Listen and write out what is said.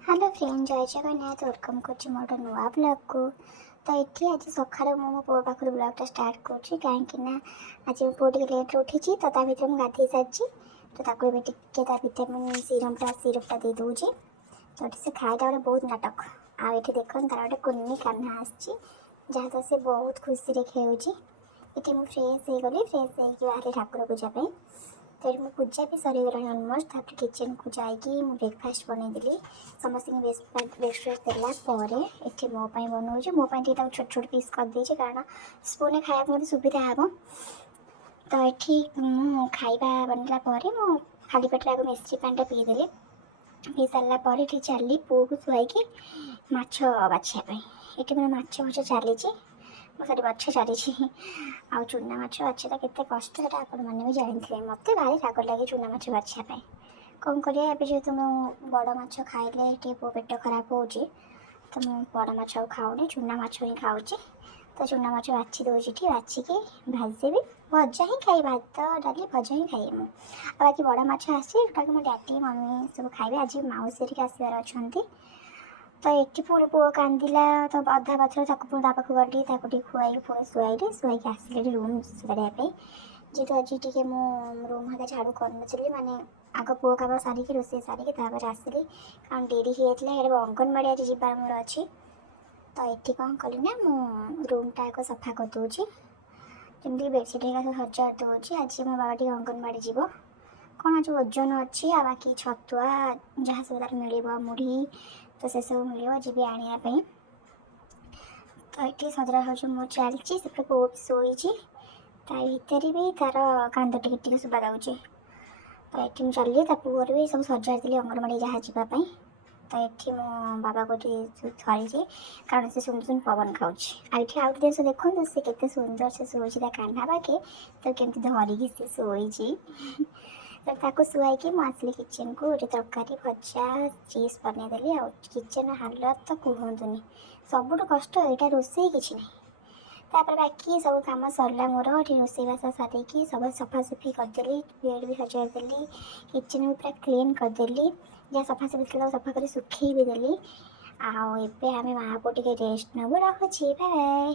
Hello friend, जय Jagannath. Welcome कर मोर नुआ ब्लॉग को। तो ये आज सका मो पु पाखर ब्लॉगटा स्टार्ट करुँच कहीं आज मो पु लेट उठी तो ता भर गाधे सारी तो टे विटामिन सिरपटा दे दूँगी। तो से खाईटा गोटे बहुत नाटक आठ देख तार गोटे कुनी कान्हा आसी जहाँ तो से बहुत खुशी से खेलुची। ये मुझे फ्रेश हो गली फ्रेश हो बाहर ठाकुर पूजा तो मो पूजा भी सरीगला अलमोस्ट। तापर किचन को जाकि ब्रेकफास्ट बनईदेली समस्त ब्रेकफास्ट देलापर ये मोपाई बनाऊँ मोपाई छोट छोट पीस करदे कारण स्पून खाया मत सुविधा हे। तो ये खाଇବା बनला मु खाली पेटे आगे मिश्री पानी पीदेली पी सारापर ये चली पुओ को शुआई माछ बाछापी ये मैंने माछ भजा चली सरी बच्चा चली आ चूना माछ बाछा केते कष्ट है आपण मैंने भी जानी मत भारी राग लगे चूना माछ बाछापी कौन करिए जेहेतु मु बड़ माछ खाइले पो पेट खराब हो तो मु बड़ माछ खाऊनी चूना माछ ही खाऊँ। तो चूना माछ बाछी दूसरी बाछिकी भाजदेवी भजा ही खाई भात डाली भजा ही खाई मु बाकी बड़ माछ आसी जोटा मो डैडी मम्मी सब खाइबे आज मौसी आसबार अच्छा। तो ये पुणी पुओ कांदिला तो अधा पाथर पुणी ता पाखु गली खुआई पुणी शुआई शुआई आसिले रूम सारे जेहतु आज टे मो रूम हाँ झाड़ू कर माने आग पुओ कम सारिकी रोसे सारिकी आसली कारण डेरी हो अंगनवाड़ी आज जीवार मोर अच्छी। तो ये कौन कली ना मु रूमटा आग सफा करदे जमी बेडसीट सब सजार दूसरी आज मो बाबा टे अंगनवाड़ी जीव कौन आज ओजन अच्छी आ बाकी छतुआ जहाँ सब तार मिल मुढ़ी तो से सब मिल जी आने। तो ये सजड़ा हूँ मो चलती से पो शोई भितर भी तार कांद टे शुभा जाऊँगी। तो ये चलिए पुअर भी सब सजाड़ी अंगनवाड़ी जहाँ जावाई। तो ये मो बाबा को धरी कारण से सुन सुन पवन खाऊँ आठ आउट जिन देखो सी के सुंदर से शोची कान्हा पाखे तो केमती धरिकी सी शोची। तो ताको शुआई मुझे किचन को गोटे तरकारी भजा चीज बनईदेली आ किचन हालत तो कहतुनि सबुठ कष्ट यहाँ रोसे कि ना। तापर बाकी सब कम सरला मोर रोसईबास सारिकी सब सफासफी करदेली बेड भी सजाईदेली किचन भी पूरा क्लीन करदेली जहाँ सफासफी सफा कर सुखी भी देली आम माँ पु टे रेस्ट नबू रखुची बाय।